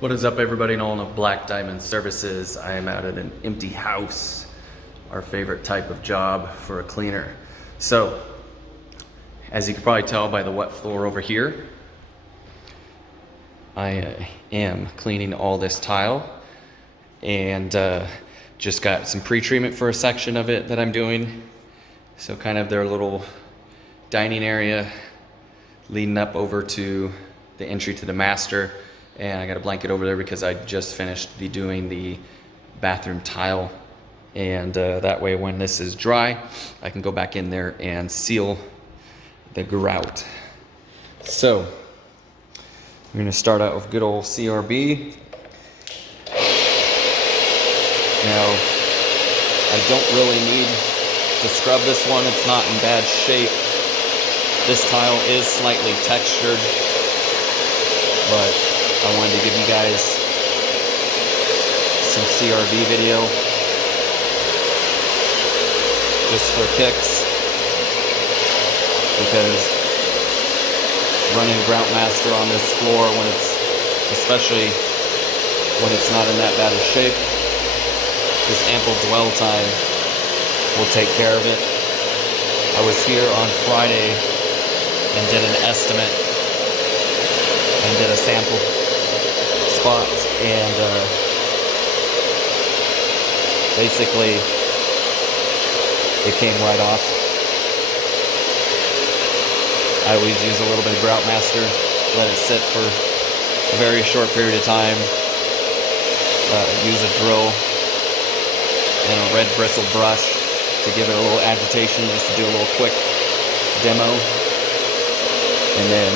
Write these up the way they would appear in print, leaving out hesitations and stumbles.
What is up, everybody? Nolan of Black Diamond Services. I am out at an empty house, our favorite type of job for a cleaner. So, as you can probably tell by the wet floor over here, I am cleaning all this tile and just got some pre-treatment for a section of it that I'm doing. So kind of their little dining area leading up over to the entry to the master. And I got a blanket over there because I just finished doing the bathroom tile. And that way when this is dry, I can go back in there and seal the grout. So, we're gonna start out with good old CRB. Now, I don't really need to scrub this one. It's not in bad shape. This tile is slightly textured, but I wanted to give you guys some CRB video just for kicks, because running Grout Master on this floor especially when it's not in that bad of shape, this ample dwell time will take care of it. I was here on Friday and did an estimate and did a sample spot, and basically it came right off. I always use a little bit of Grout Master, let it sit for a very short period of time, use a drill and a red bristle brush to give it a little agitation, just to do a little quick demo, and then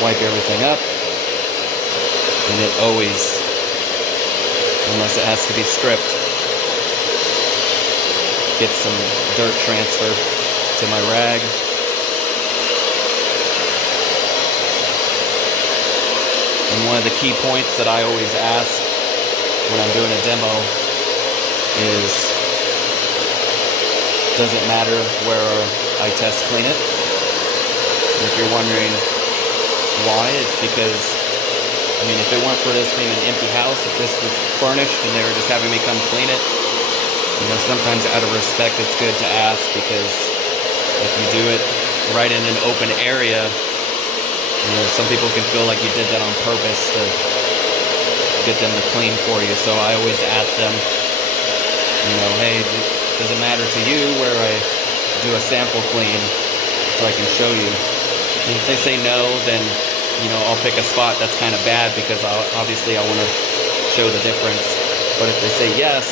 wipe everything up. And it always, unless it has to be stripped, gets some dirt transfer to my rag. And one of the key points that I always ask when I'm doing a demo is, does it matter where I test clean it? And if you're wondering why, it's because, I mean, if it weren't for this being an empty house, if this was furnished and they were just having me come clean it, you know, sometimes out of respect it's good to ask, because if you do it right in an open area, you know, some people can feel like you did that on purpose to get them to clean for you. So I always ask them, you know, hey, does it matter to you where I do a sample clean so I can show you? And if they say no, then, you know, I'll pick a spot that's kind of bad, because obviously I want to show the difference. But if they say yes,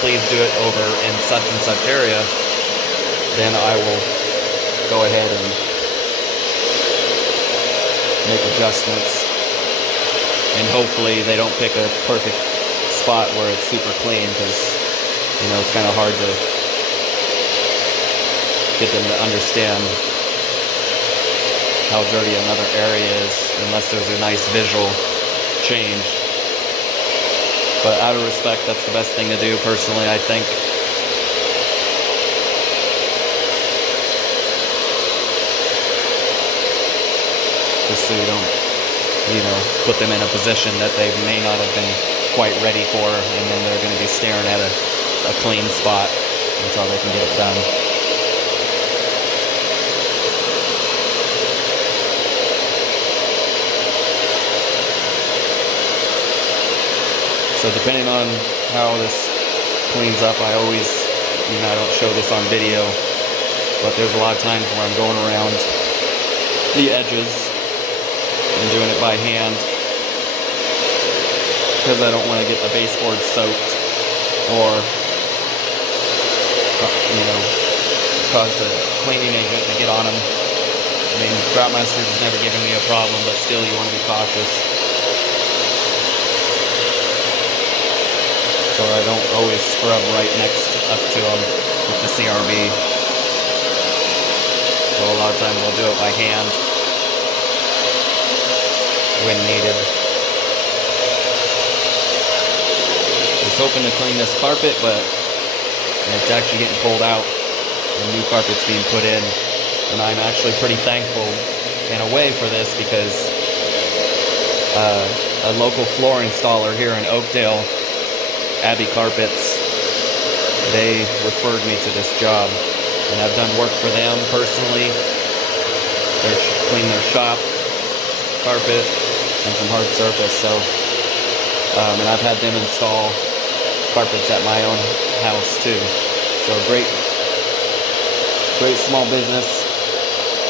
please do it over in such and such area, then I will go ahead and make adjustments. And hopefully they don't pick a perfect spot where it's super clean, because, you know, it's kind of hard to get them to understand how dirty another area is unless there's a nice visual change. But out of respect, that's the best thing to do, personally, I think. Just so you don't, you know, put them in a position that they may not have been quite ready for, and then they're going to be staring at a clean spot until they can get it done. So depending on how this cleans up, I always, you know, I don't show this on video, but there's a lot of times where I'm going around the edges and doing it by hand, because I don't want to get the baseboard soaked or, you know, cause the cleaning agent to get on them. I mean, Grout Master has never given me a problem, but still you want to be cautious. So I don't always scrub right next up to them with the CRB. So a lot of times I'll do it by hand when needed. I was hoping to clean this carpet, but it's actually getting pulled out. The new carpet's being put in, and I'm actually pretty thankful in a way for this, because a local floor installer here in Oakdale, Abbey Carpets. They referred me to this job, and I've done work for them personally. Clean their shop, carpet, and some hard surface. So, and I've had them install carpets at my own house too. So great small business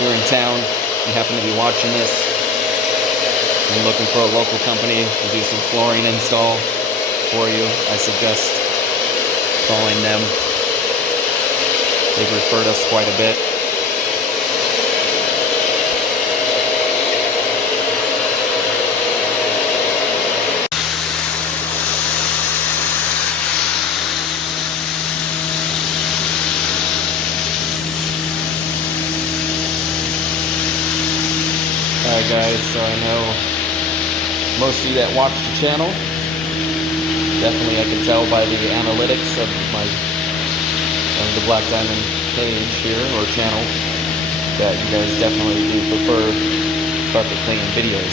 here in town. If you happen to be watching this and looking for a local company to do some flooring install for you, I suggest calling them. They've referred us quite a bit. Alright guys, so I know most of you that watch the channel, definitely I can tell by the analytics of the Black Diamond page here, or channel, that you guys definitely do prefer carpet cleaning videos.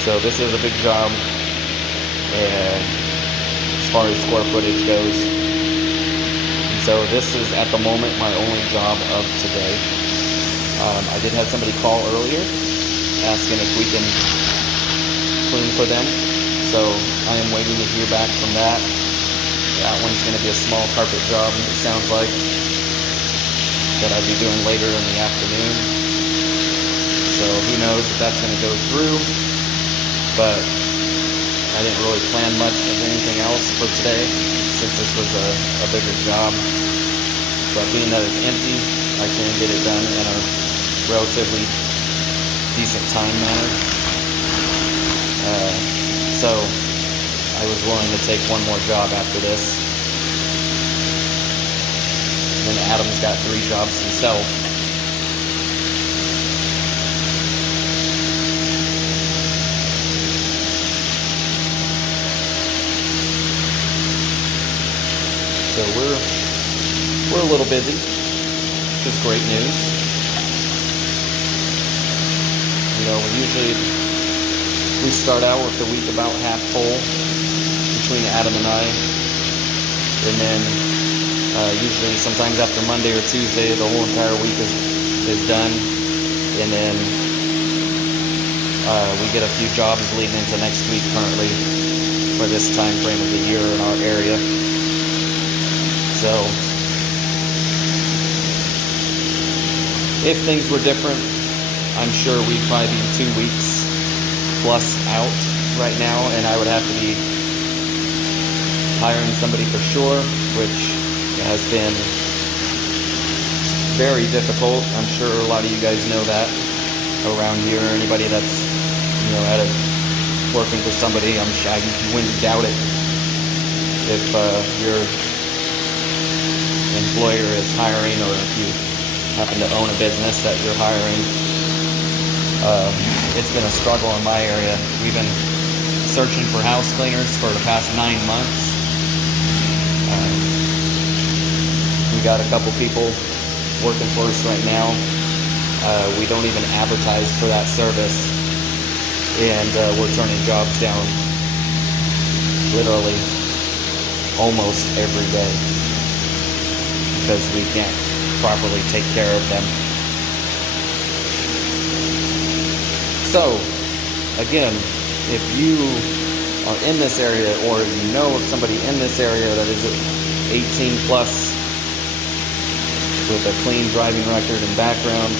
So this is a big job, and as far as square footage goes. And so this is at the moment my only job of today. I did have somebody call earlier asking if we can clean for them, so I am waiting to hear back from that. That one's going to be a small carpet job, it sounds like, that I'd be doing later in the afternoon. So who knows if that's going to go through, but I didn't really plan much of anything else for today since this was a bigger job. But being that it's empty, I can get it done in a relatively decent time manner. So I was willing to take one more job after this. And then Adam's got 3 jobs himself. So we're a little busy, which is great news. You know, we start out with the week about half full between Adam and I, and then usually sometimes after Monday or Tuesday the whole entire week is done, and then we get a few jobs leading into next week currently for this time frame of the year in our area. So if things were different, I'm sure we'd probably be 2 weeks plus out right now, and I would have to be hiring somebody for sure, which has been very difficult. I'm sure a lot of you guys know that around here. Anybody that's, you know, working for somebody, I wouldn't doubt it if your employer is hiring, or if you happen to own a business that you're hiring. It's been a struggle in my area. We've been searching for house cleaners for the past 9 months. We got a couple people working for us right now. We don't even advertise for that service, and we're turning jobs down literally almost every day because we can't properly take care of them. So, again, if you are in this area, or you know of somebody in this area that is 18 plus with a clean driving record and background,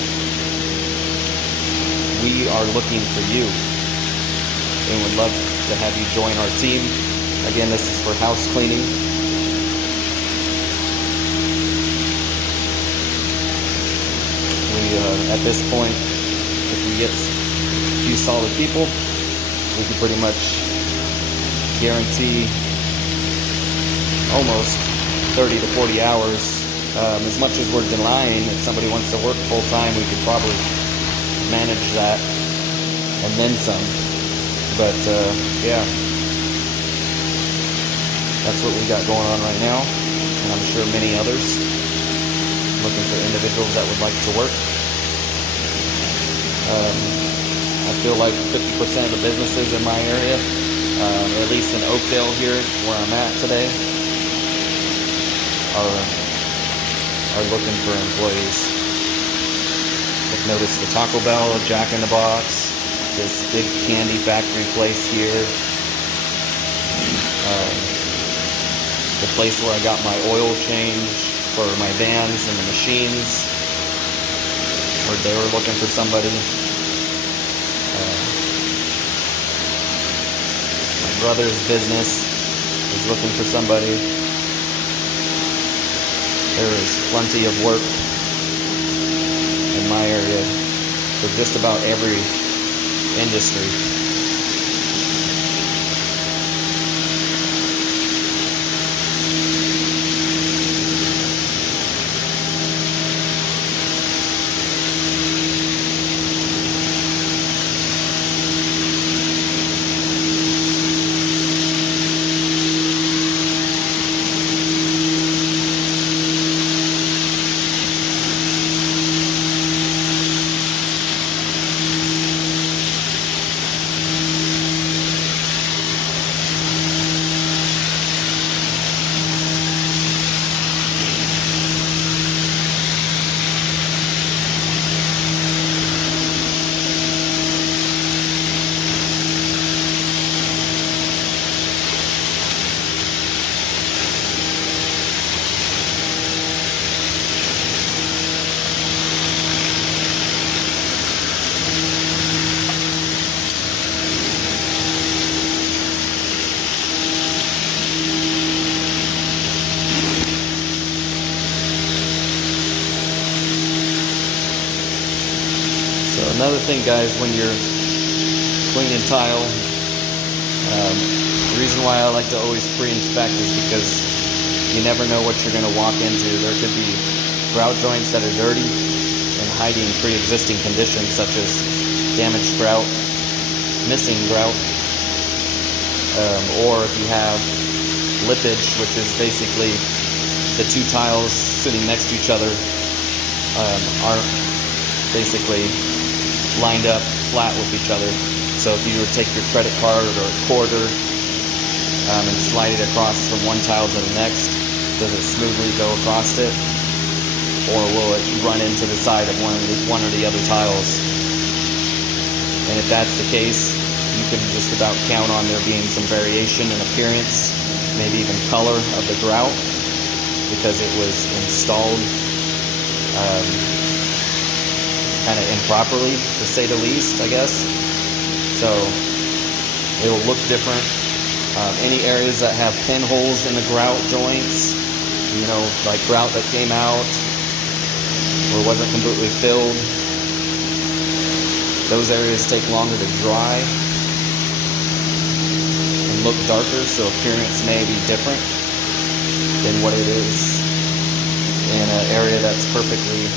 we are looking for you and would love to have you join our team. Again, this is for house cleaning. At this point, if we get a few solid people, we can pretty much guarantee almost 30 to 40 hours. As much as we're denying, if somebody wants to work full time, we could probably manage that and then some. But yeah, that's what we got going on right now, and I'm sure many others looking for individuals that would like to work. I feel like 50% of the businesses in my area, at least in Oakdale here, where I'm at today, are looking for employees. I've noticed the Taco Bell, Jack in the Box, this big candy factory place here, the place where I got my oil change for my vans and the machines, where they were looking for somebody. My brother's business is looking for somebody. There is plenty of work in my area for just about every industry. Another thing, guys, when you're cleaning tile, the reason why I like to always pre-inspect is because you never know what you're going to walk into. There could be grout joints that are dirty and hiding pre-existing conditions such as damaged grout, missing grout, or if you have lippage, which is basically the two tiles sitting next to each other aren't basically lined up flat with each other. So if you were to take your credit card or a quarter and slide it across from one tile to the next, does it smoothly go across it, or will it run into the side of one or the other tiles? And if that's the case, you can just about count on there being some variation in appearance, maybe even color of the grout, because it was installed kind of improperly, to say the least, I guess. So it will look different. Any areas that have pinholes in the grout joints, you know, like grout that came out or wasn't completely filled, those areas take longer to dry and look darker, so appearance may be different than what it is in an area that's perfectly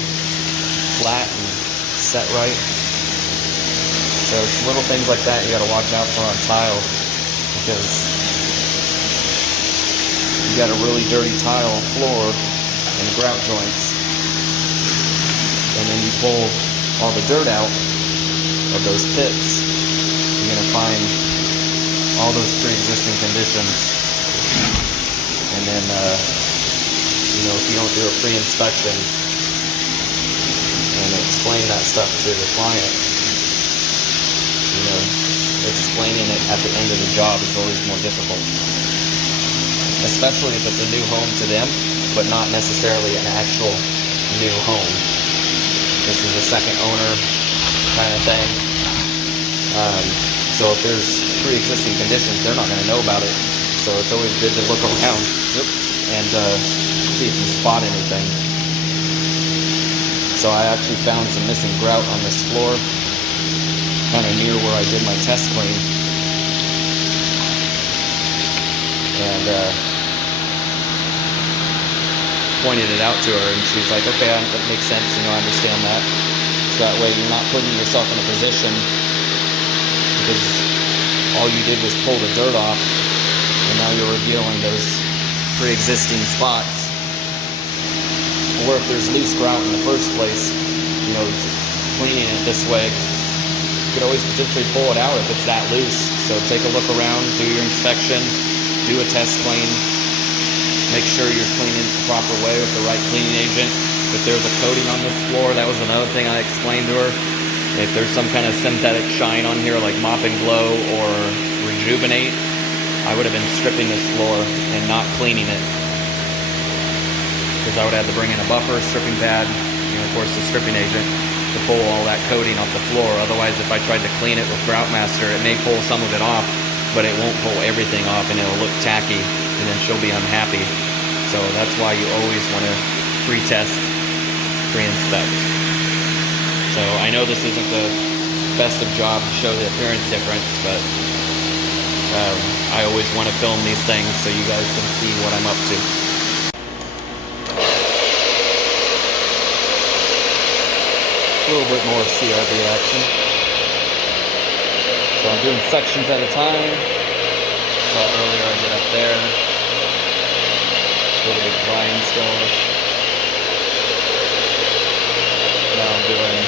flat and set right. So it's little things like that you got to watch out for on tile, because you got a really dirty tile floor and grout joints, and then you pull all the dirt out of those pits, you're going to find all those pre-existing conditions. And then you know, if you don't do a pre-inspection and explain that stuff to the client, you know, explaining it at the end of the job is always more difficult, especially if it's a new home to them, but not necessarily an actual new home. This is a second owner kind of thing. So if there's pre-existing conditions, they're not going to know about it. So it's always good to look around and see if you spot anything. So I actually found some missing grout on this floor, kind of near where I did my test clean. And pointed it out to her, and she's like, okay, that makes sense, you know, I understand that. So that way you're not putting yourself in a position, because all you did was pull the dirt off, and now you're revealing those pre-existing spots. Or if there's loose grout in the first place, you know, cleaning it this way could always potentially pull it out if it's that loose. So take a look around, do your inspection, do a test clean, make sure you're cleaning it the proper way with the right cleaning agent. If there's a coating on this floor, that was another thing I explained to her. If there's some kind of synthetic shine on here like Mop and Glow or Rejuvenate, I would have been stripping this floor and not cleaning it, because I would have to bring in a buffer, stripping pad, and of course the stripping agent to pull all that coating off the floor. Otherwise, if I tried to clean it with Groutmaster, it may pull some of it off, but it won't pull everything off, and it'll look tacky, and then she'll be unhappy. So that's why you always want to pre-test, pre-inspect. So I know this isn't the best of job to show the appearance difference, but I always want to film these things so you guys can see what I'm up to. A little bit more CRB action. So I'm doing sections at a time. Saw earlier I did up there. A little bit drying still. Now I'm doing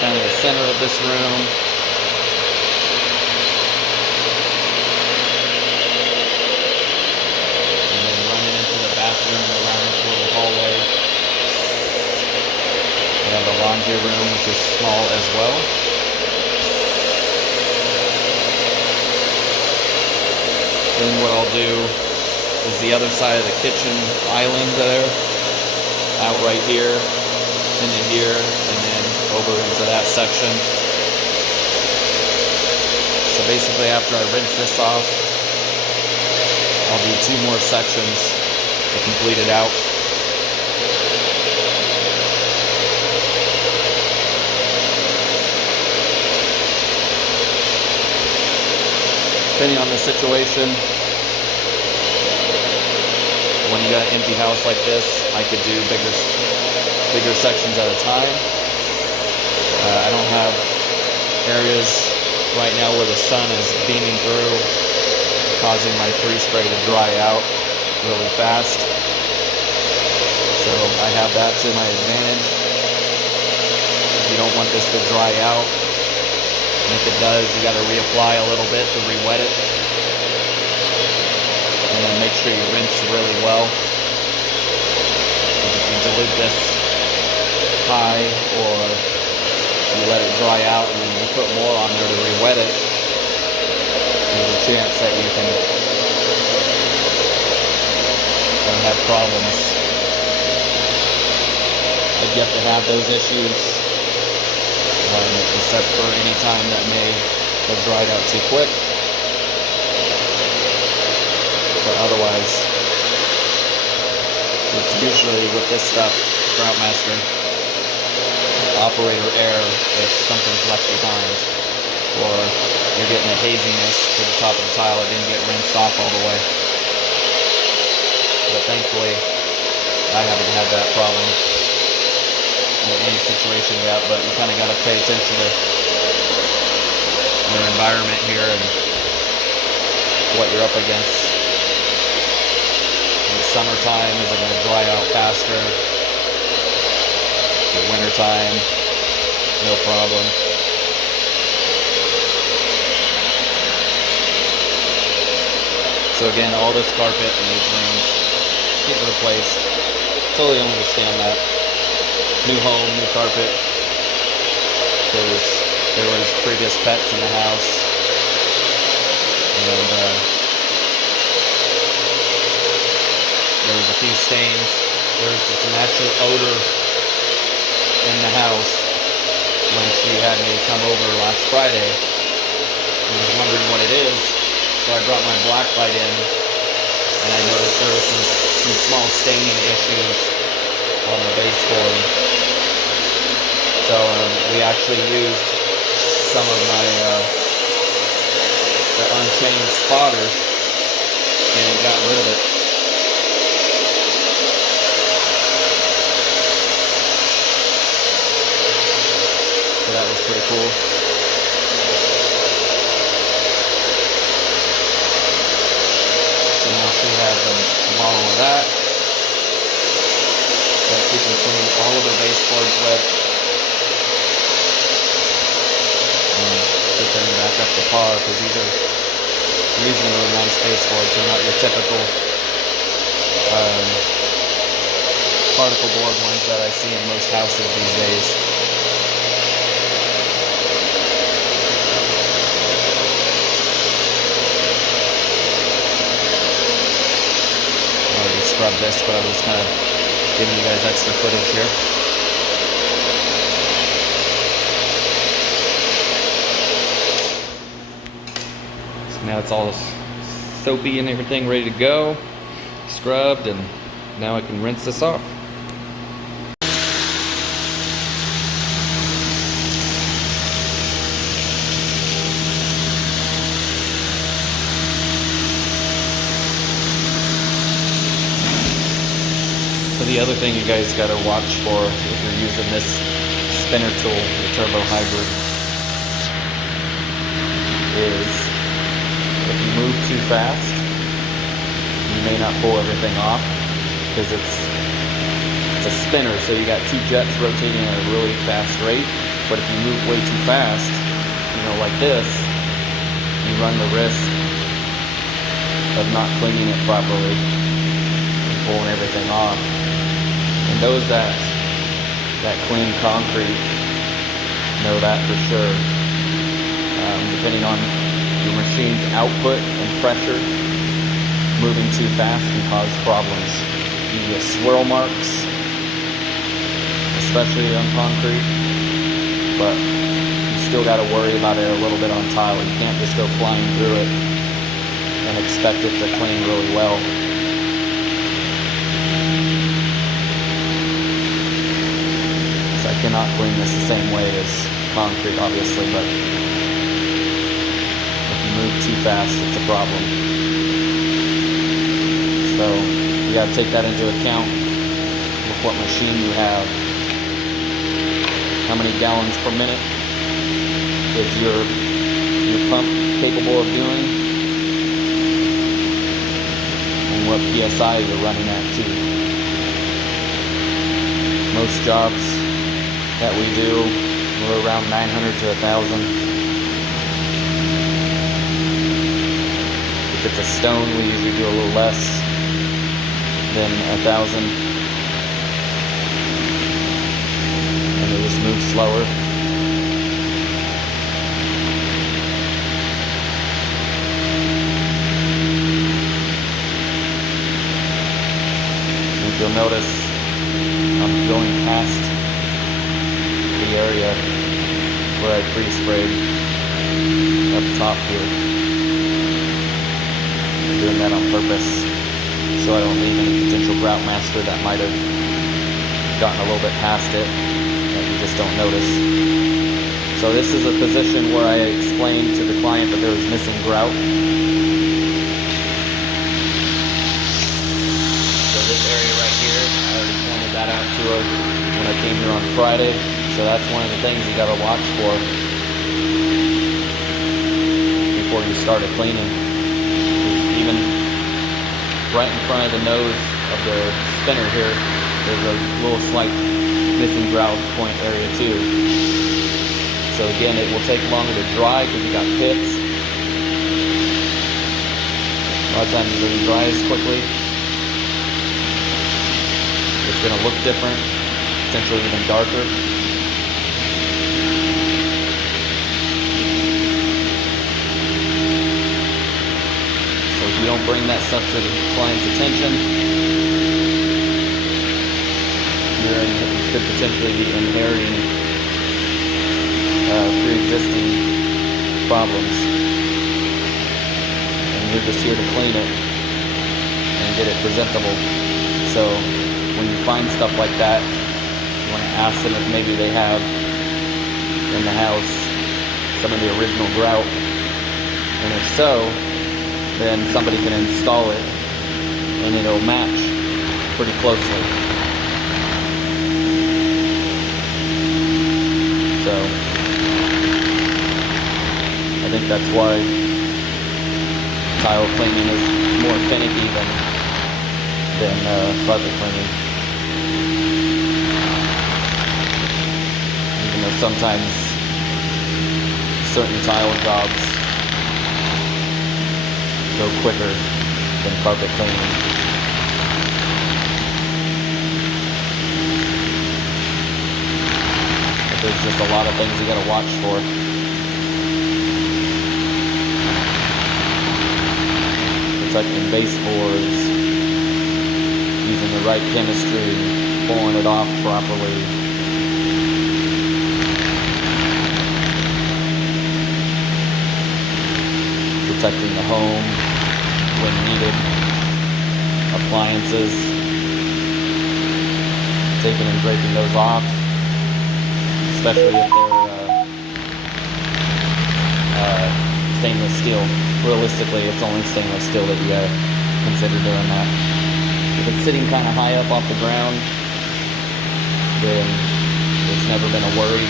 kind of the center of this room. And then running into the bathroom around this little hallway. We have a laundry room, which is small as well. Then what I'll do is the other side of the kitchen island there, out right here, into here, and then over into that section. So basically after I rinse this off, I'll do 2 more sections to complete it out. Depending on the situation, when you got an empty house like this, I could do bigger sections at a time. I don't have areas right now where the sun is beaming through, causing my freeze spray to dry out really fast. So I have that to my advantage. You don't want this to dry out. And if it does, you got to reapply a little bit to re-wet it. And then make sure you rinse really well. Because if you dilute this high, or you let it dry out and then you put more on there to re-wet it, there's a chance that you can have problems. But you have to have those issues. Except for any time that may have dried out too quick. But otherwise, it's usually with this stuff, Groutmaster, operator error if something's left behind, or you're getting a haziness to the top of the tile, it didn't get rinsed off all the way. But thankfully, I haven't had that problem in any situation yet, but you kind of got to pay attention to your environment here and what you're up against. In the summertime, is it going to dry out faster? In the wintertime, no problem. So again, all this carpet in these rooms is getting replaced. Totally understand that. New home, new carpet, because there was previous pets in the house, and there was a few stains. There was some actual odor in the house when she had me come over last Friday. I was wondering what it is, so I brought my black light in, and I noticed there was some small staining issues on the baseboard. So we actually used some of my the Unchained spotter, and it got rid of it. So that was pretty cool. So now she has a bottle of that she can clean all of her baseboards with. And to par, because these are reasonably nice baseboards. They're not your typical particle board ones that I see in most houses these days. I already scrubbed this, but I was kind of giving you guys extra footage here. So now it's all soapy and everything ready to go, scrubbed, and now I can rinse this off. So the other thing you guys got to watch for if you're using this spinner tool, the Turbo Hybrid, is if you move too fast, you may not pull everything off, because it's a spinner, so you got two jets rotating at a really fast rate. But if you move way too fast, like this, you run the risk of not cleaning it properly and pulling everything off. And those that clean concrete know that for sure. Depending on your machine's output and pressure, moving too fast can cause problems. You get swirl marks, especially on concrete, but you still got to worry about it a little bit on tile. You can't just go flying through it and expect it to clean really well. So I cannot clean this the same way as concrete, obviously, but if you move too fast, it's a problem. So you got to take that into account with what machine you have. How many gallons per minute is your pump capable of doing, and what PSI you're running at too. Most jobs that we do, we're around 900 to 1,000. If it's a stone, we usually do a little less than 1,000, and they just move slower. And if you'll notice, I'm going past the area where I pre-sprayed up top here. I'm doing that on purpose, so I don't leave any potential grout master that might have gotten a little bit past it that you just don't notice. So this is a position where I explained to the client that there was missing grout. So this area right here, I already pointed that out to her when I came here on Friday. So that's one of the things you gotta watch for before you start cleaning. Even right in front of the nose of the spinner here, there's a little slight missing grout point area too. So again, it will take longer to dry because you got pits. A lot of times it doesn't dry as quickly. It's going to look different, potentially even darker. So if you don't bring that stuff to the client's attention, you could potentially be inheriting pre-existing problems, and you're just here to clean it and get it presentable. So when you find stuff like that, you want to ask them if maybe they have in the house some of the original grout, and if so, then somebody can install it and it'll match pretty closely. So I think that's why tile cleaning is more finicky than carpet cleaning. Even though sometimes certain tile jobs go quicker than carpet cleaning. But there's just a lot of things you gotta watch for. Protecting baseboards, using the right chemistry, pulling it off properly. Protecting the home when needed. Appliances, taking and breaking those off, especially if they're stainless steel. Realistically, it's only stainless steel that you gotta consider doing that. If it's sitting kind of high up off the ground, then it's never been a worry.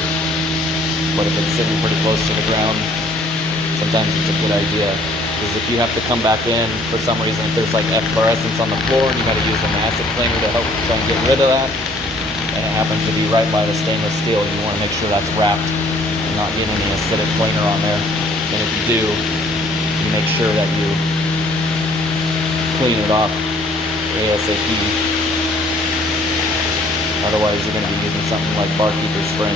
But if it's sitting pretty close to the ground, sometimes it's a good idea. Because if you have to come back in for some reason, if there's like efflorescence on the floor and you gotta use an acid cleaner to help try and get rid of that, and it happens to be right by the stainless steel, you want to make sure that's wrapped and not getting any acidic cleaner on there. And if you do, you make sure that you clean it off ASAP. Otherwise, you're going to be using something like barkeeper's friend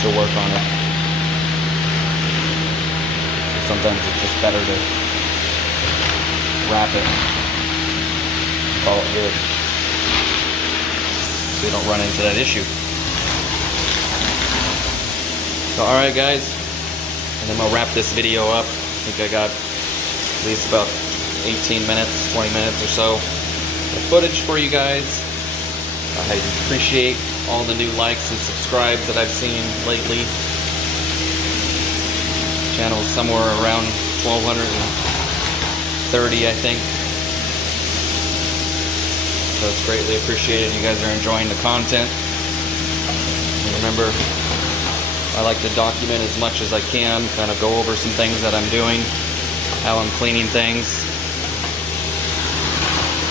to work on it. Sometimes it's just better to wrap it and call it good, so you don't run into that issue. So, alright guys, and I'm going to wrap this video up. I think I got at least about 18 minutes, 20 minutes or so of footage for you guys. I appreciate all the new likes and subscribes that I've seen lately. Channel's somewhere around 1,230, I think. So it's greatly appreciated. You guys are enjoying the content. And remember, I like to document as much as I can, kind of go over some things that I'm doing, how I'm cleaning things.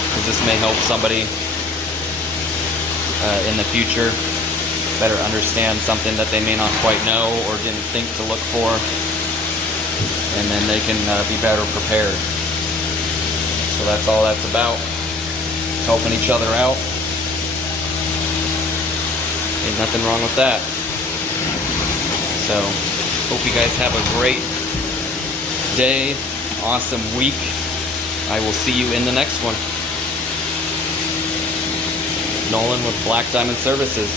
Because this may help somebody in the future better understand something that they may not quite know or didn't think to look for. And then they can be better prepared. So that's all that's about. It's helping each other out. Ain't nothing wrong with that. So, hope you guys have a great day, awesome week. I will see you in the next one. Nolan with Black Diamond Services.